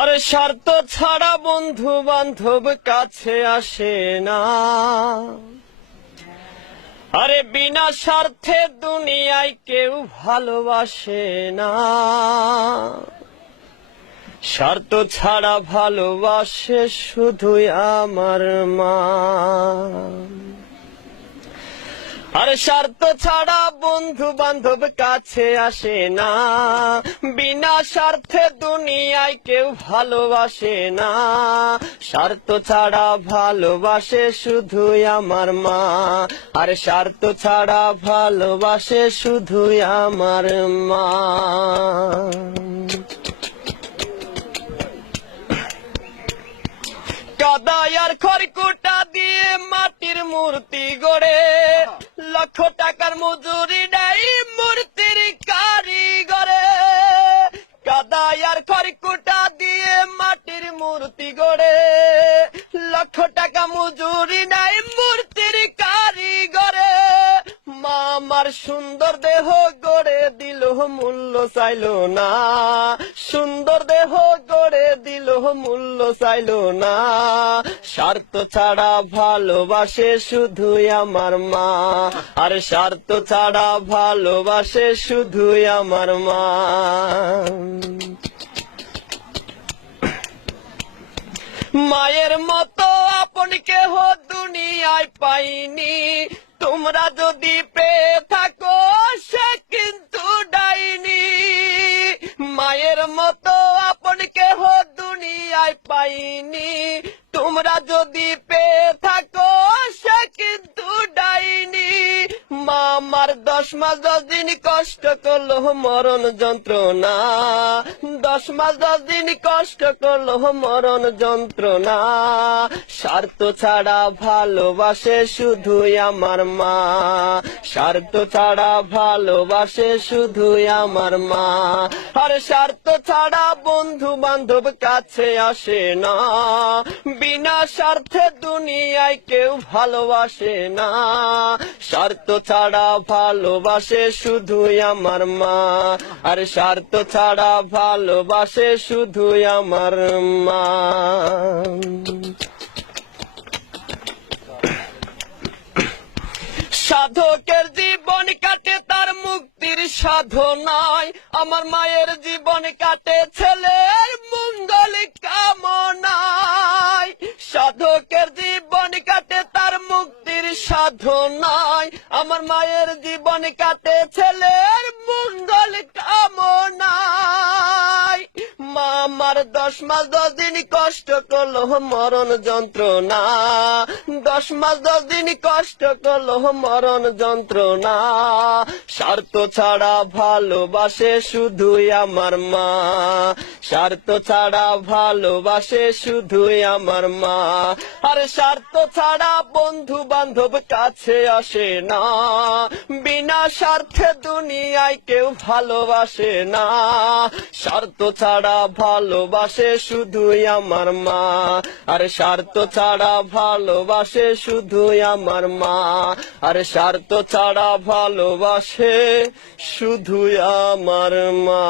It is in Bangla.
আরে স্বার্থ ছাড়া বন্ধু বান্ধব কাছে আসে না। আরে বিনা স্বার্থে দুনিয়ায় কেউ ভালোবাসে না। স্বার্থ ছাড়া ভালোবাসে শুধুই আমার মা। আর স্বার্থ ছাড়া বন্ধু বান্ধব কাছে আসে না। বিনা স্বার্থে দুনিয়ায় কেউ ভালোবাসে না। স্বার্থ ছাড়া ভালোবাসে শুধুই আমার মা। আর স্বার্থ ছাড়া ভালোবাসে শুধুই আমার মা। কাদাই আর খড়কুটা দিয়ে মাটির মূর্তি গড়ে, লক্ষ টাকার মজুরি নেই মূর্তির কারিগরে। কাদাই আর খড়কুটা দিয়ে মাটির মূর্তি গড়ে, লক্ষ টাকা মজুরি নেই মূর্তির কারিগরে। মা আমার সুন্দর দেহ গড়ে দিল মূল্য চাইল না। সুন্দর দেহ গড়ে দিল মূল্য চাইল না। স্বার্থ ছাড়া ভালোবাসে শুধুই আমার মা। আর স্বার্থ ছাড়া ভালোবাসে শুধুই আমার মা। মায়ের মতো আপন কেহ দুনিয়ায় পাইনি। তোমরা যদি পেয়ে থাকো সে কিন্তু ডাইনি। মায়ের মতো আপন কেহ দুনিয়ায় পাইনি। তোমরা যদি পেয়ে থাকো সে কিন্তু ডাইনি। মা আমার 10 মাস 10 দিন কষ্ট করলো মরণ যন্ত্রণা। 10 মাস 10 দিন কষ্ট করলো মরণ যন্ত্রণা। স্বার্থ ছাড়া ভালোবাসে শুধুই আমার মা। স্বার্থ ছাড়া ভালোবাসে শুধুই আমার মা। আর স্বার্থ ছাড়া বন্ধু বান্ধব কাছে আসে না। বিনা স্বার্থে দুনিয়ায় কেউ ভালোবাসে না। স্বার্থ ছাড়া ভালোবাসে শুধুই আমার মা। আর স্বার্থ ছাড়া ভালোবাসে শুধুই আমার মা। সাধকের জীবন কাটে তার মুক্তির সাধনায়। আমার মায়ের জীবন কাটে ছেলের মঙ্গল কামনায়। সাধকের জীবন কাটে তার মুক্তির সাধনায়। আমার মায়ের জীবন কাটে ছেলের মঙ্গল কামনায়। মা আমার 10 মাস 10 দিন কষ্ট করলো মরণ যন্ত্রণা। 10 মাস 10 দিন কষ্ট করলো মরণ যন্ত্রণা। স্বার্থ ছাড়া ভালোবাসে শুধুই আমার মা। স্বার্থ ছাড়া ভালোবাসে শুধুই আমার মা। আর স্বার্থ ছাড়া বন্ধু বান্ধব কাছে আসে না। বিনা স্বার্থে দুনিয়ায় কেউ ভালোবাসে না। স্বার্থ ছাড়া ভালোবাসে শুধুই আমার মা। আর স্বার্থ ছাড়া ভালোবাসে শুধুই আমার মা। আর স্বার্থ ছাড়া ভালোবাসে শুধুই আমার মা।